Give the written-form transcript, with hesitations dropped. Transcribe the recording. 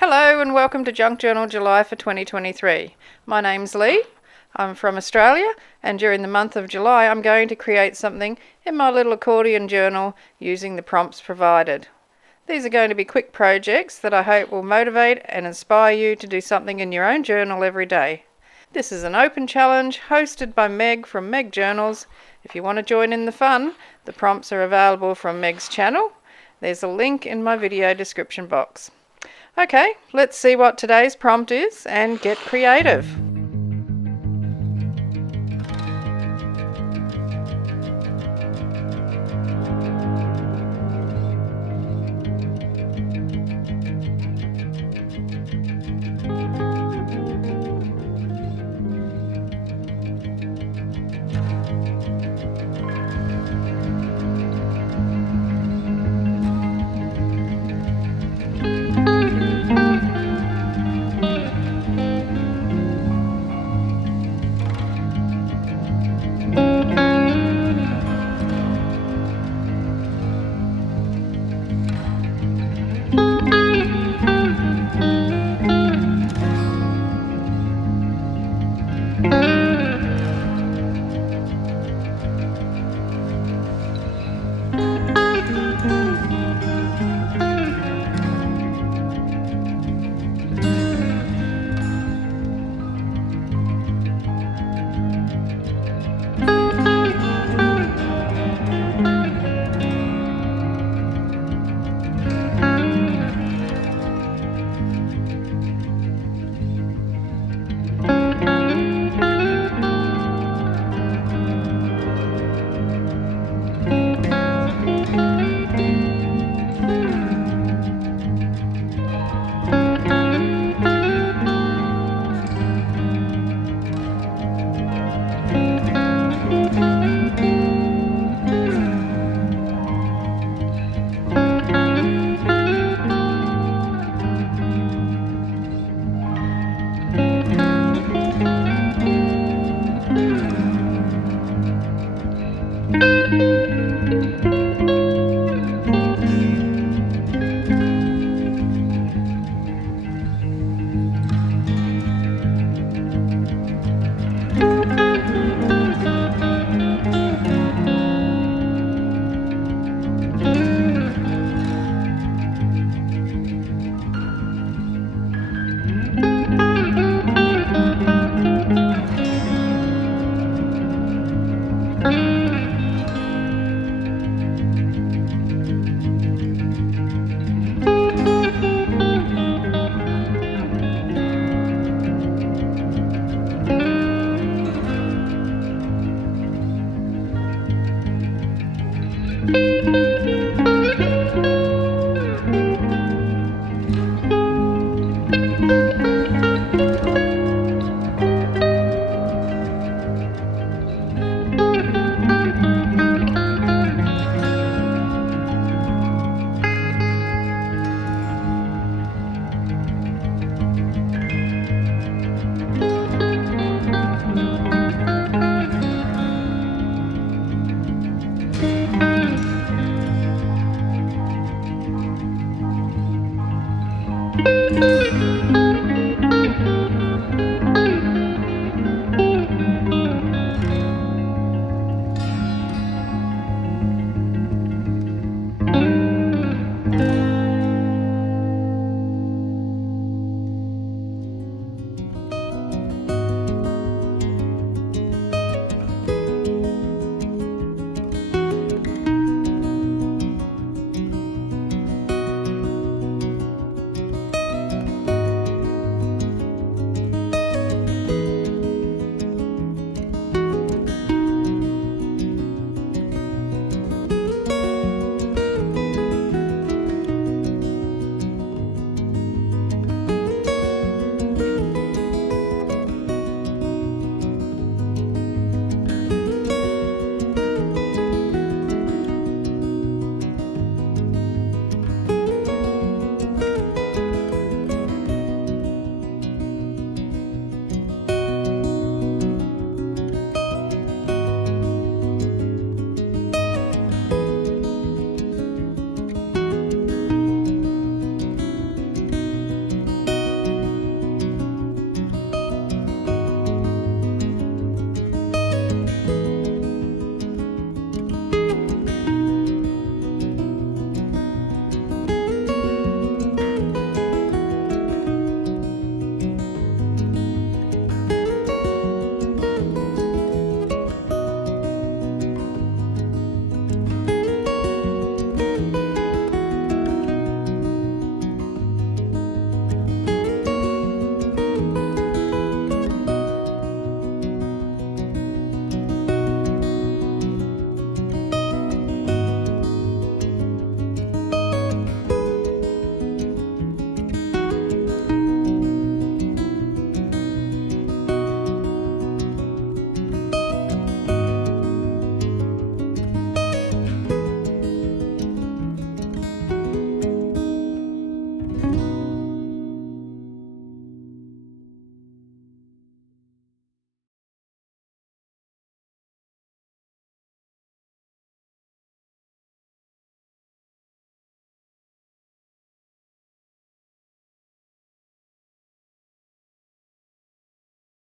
Hello and welcome to Junk Journal July for 2023. My name's Leigh. I'm from Australia, and during the month of July I'm going to create something in my little accordion journal using the prompts provided. These are going to be quick projects that I hope will motivate and inspire you to do something in your own journal every day. This is an open challenge hosted by Meg from Meg Journals. If you want to join in the fun, the prompts are available from Meg's channel. There's a link in my video description box. Okay, let's see what today's prompt is and get creative.